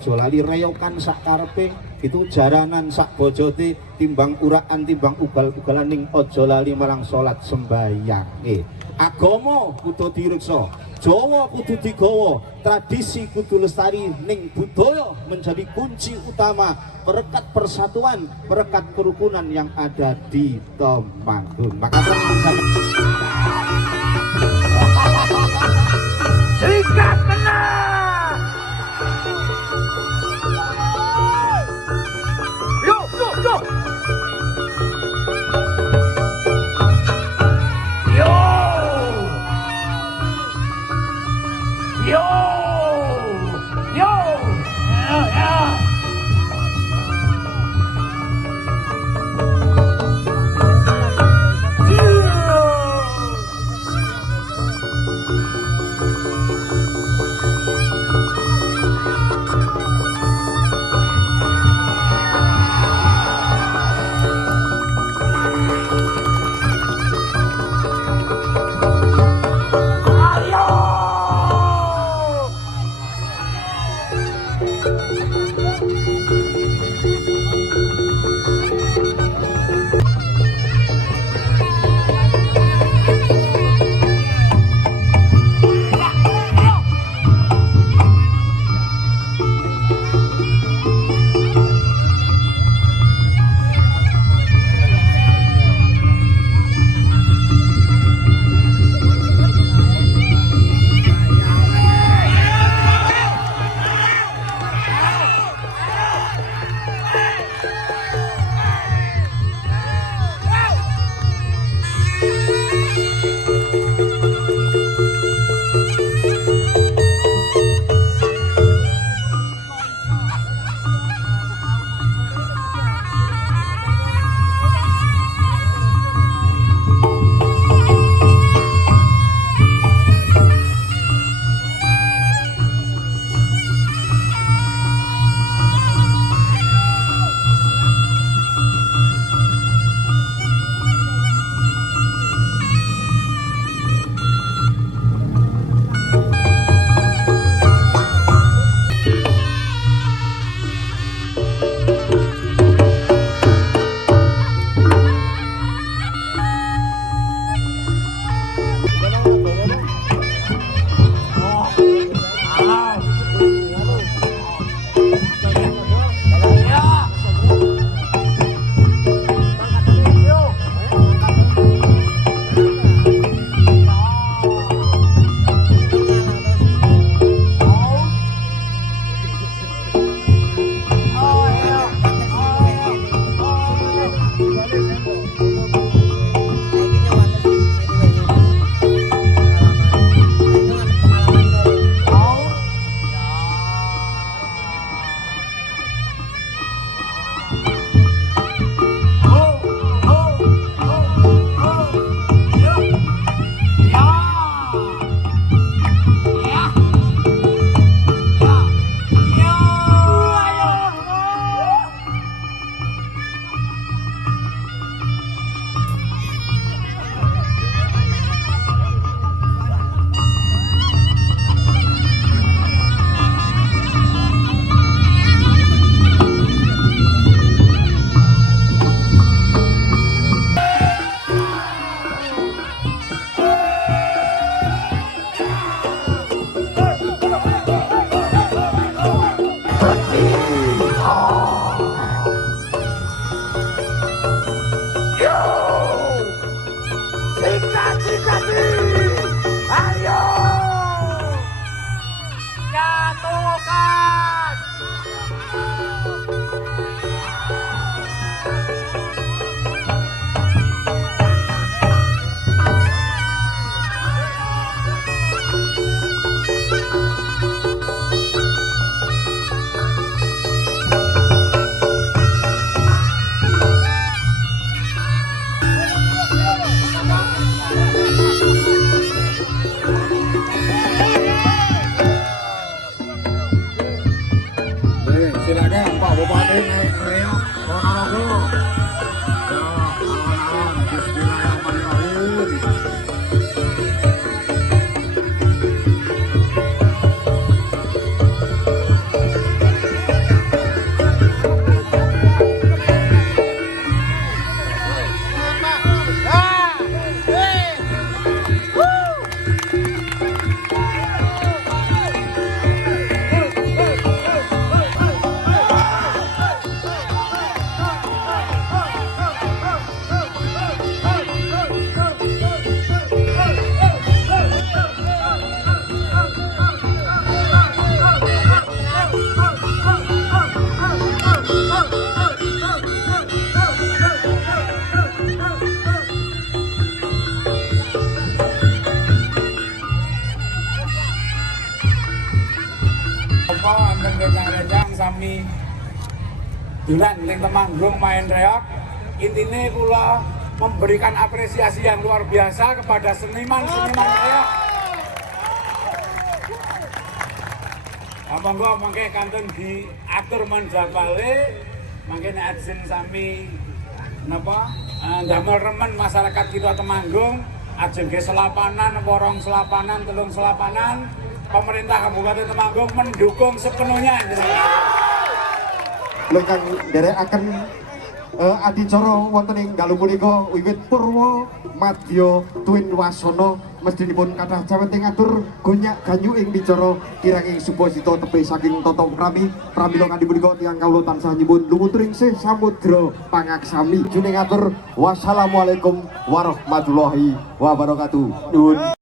ojo lali reyokan sak karepe, itu jaranan sak bojote, timbang uraan timbang ugal-ugalan ning ojo lali marang salat sembayang. Agama kudu diriksa, Jawa kudu digawa, tradisi kudu lestari, ning budaya menjadi kunci utama perekat persatuan, perekat kerukunan yang ada di Temanggung. Maka Sikat menang. Yuk. dolan ning Temanggung main reok. Intine kula memberikan apresiasi yang luar biasa kepada seniman-seniman reok. Monggo mangke kanten diatur menjadwale, mangke nek ajeng sami napa ndamel remen masyarakat kita Temanggung, ajeng ge selapanan, porong selapanan, telung selapanan, pemerintah Kabupaten Temanggung mendukung sepenuhnya. Lengkang nderekaken adicara wonten ing dalu punika wiwit purwa madya tuwin wasana mesthinipun kathah caweting atur gonyak ganyu ing bicara kiranging suposita tepe saking tata krami pramila kanthi punika tiyang kawula tansah nyuwun lumuturing sih samudra pangaksami juning atur wassalamualaikum warahmatullahi wabarakatuh. Nuwun.